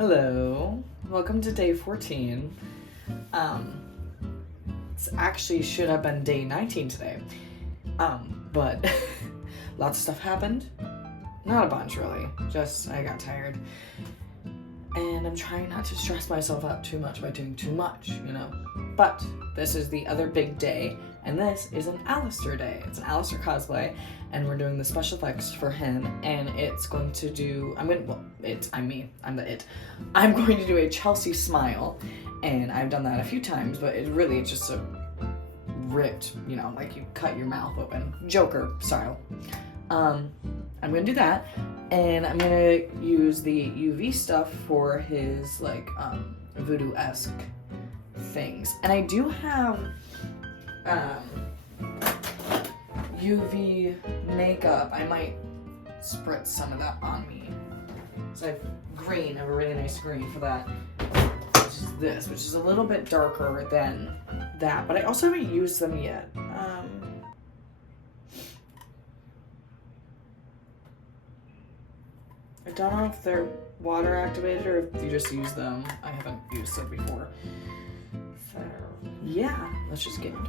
Hello, welcome to day 14. It's actually should have been day 19 today. But lots of stuff happened. Not a bunch really, just I got tired. And I'm trying not to stress myself out too much by doing too much, you know? But this is the other big day, and this is an ALASTOR day. It's an ALASTOR cosplay, and we're doing the special effects for him, and it's going to do, I'm the it. I'm going to do a Chelsea smile, and I've done that a few times, but it's just a ripped, you know, like you cut your mouth open, Joker style. I'm gonna do that, and I'm gonna use the UV stuff for his like voodoo-esque things. And I do have UV makeup. I might spritz some of that on me. So I have green, I have a really nice green for that, which is this, which is a little bit darker than that, but I also haven't used them yet. I don't know if they're water activated or if you just use them. I haven't used it before. So yeah, let's just get into it.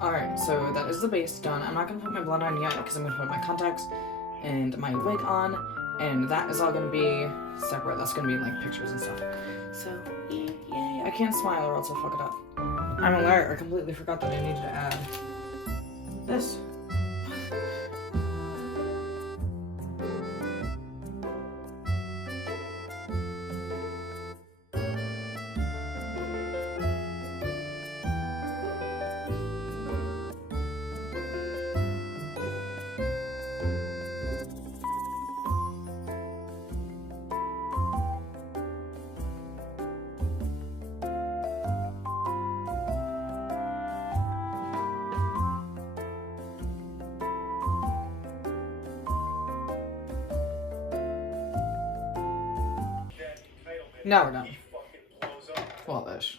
Alright, so that is the base done. I'm not going to put my blend on yet because I'm going to put my contacts and my wig on, and that is all going to be separate. That's going to be in like pictures and stuff. So, yay. I can't smile or else I'll fuck it up. I'm aware, I completely forgot that I needed to add this. Now we're done. Well, this.